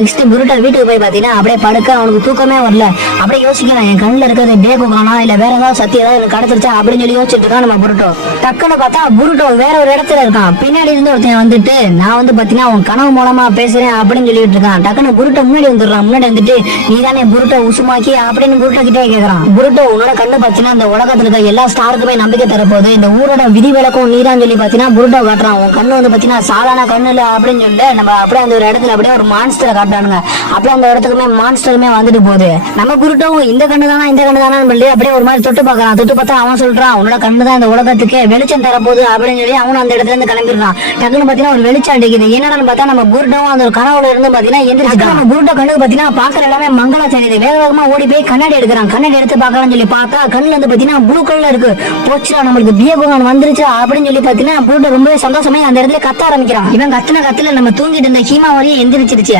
Next புருட்டா வீட்டுக்கு போய் பாத்தீங்கன்னா அப்படியே படுக்க அவனுக்கு தூக்கமே வரல. அப்படியே யோசிக்கிறான், என் கண்ணுல இருக்கிறது பேகுகானா இல்ல வேற ஏதாவது சத்தி ஏதாவது கடத்திருச்சா அப்படின்னு சொல்லி யோசிச்சுட்டு இருக்கான் நம்ம புருட்டோ. டக்குன்னு பார்த்தா புருட்டோ வேற ஒரு இடத்துல இருக்கான். பின்னாடி இருந்து ஒருத்தன் வந்துட்டு நான் வந்து பாத்தீங்கன்னா உன் கனவு மூலமா பேசுறேன் அப்படின்னு சொல்லிட்டு இருக்கான். டக்குன்னு புருட்டோ முன்னாடி வந்துடுறான். முன்னாடி வந்துட்டு நீ தானே புருட்டோ உசுமாக்கி அப்படின்னு புருட்டோ கிட்டே கேக்குறான். புருட்டோ உன்னோட கண்ணு பாத்தீங்கன்னா இந்த உலகத்துல இருக்க எல்லா ஸ்டாருக்குமே நம்பிக்கை தரப்போகுது, இந்த ஊரோட விதி விலக்கும் நீதான் சொல்லி பாத்தீங்கன்னா புருட்டோ காட்டுறான். உன் கண்ணு வந்து பாத்தீங்கன்னா சாதாரண கண்ணு இல்ல அப்படின்னு சொல்லிட்டு நம்ம அப்படியே அந்த ஒரு இடத்துல அப்படியே ஒரு மான்ஸ்டரை காட்டுறானுங்க. அப்படியே அந்த இடத்துக்குமே மான்ஸ்டருமே வந்துட்டு போகுது. நம்ம புருட்டோவும் இந்த கண்ணு தானா சொல்லி அப்படியே ஒரு மாதிரி தொட்டு பாக்குறான். தொட்டு பார்த்தா அவன் சொல்றான், உன்னோட கண்ணு தான் இந்த உலகத்துக்கு வெளிச்சம் தரப்போகுது அப்படின்னு சொல்லி அவன் அந்த இடத்துல இருந்து கிளம்பிடுறான். டக்குன்னு பாத்தீங்கன்னா ஒரு வெளிச்சம் அடிக்குது. என்னடான்னு பார்த்தா நம்ம புருட்டோவும் அந்த ஒரு கனவுல இருந்து பாத்தீங்கன்னா எந்திரிச்சு நம்ம புருட்டோ கண்ணுக்கு பாத்தீங்கன்னா பாக்குற எல்லாமே மங்களா தெரியுது. வேக வேகமா ஓடி போய் கண்ணாடி எடுக்கிறான். கண்ணாடி எடுத்து பாக்கலாம்னு சொல்லி பார்த்தா கண்ணுல இருந்து பாத்தீங்கன்னா ப்ளூ கலர்ல இருக்கு. போச்சுடா நம்மளுக்கு பியபகவான் வந்துருச்சு அப்படின்னு சொல்லி பாத்தீங்கன்னா புருட்டோ ரொம்பவே சந்தோஷமே அந்த இடத்துல கத்த ஆரம்பிக்கிறான். இவன் கத்துல நம்ம தூங்கிட்டு இருந்த ஹீமா வரையும் எந்திரிச்சிருச்சு.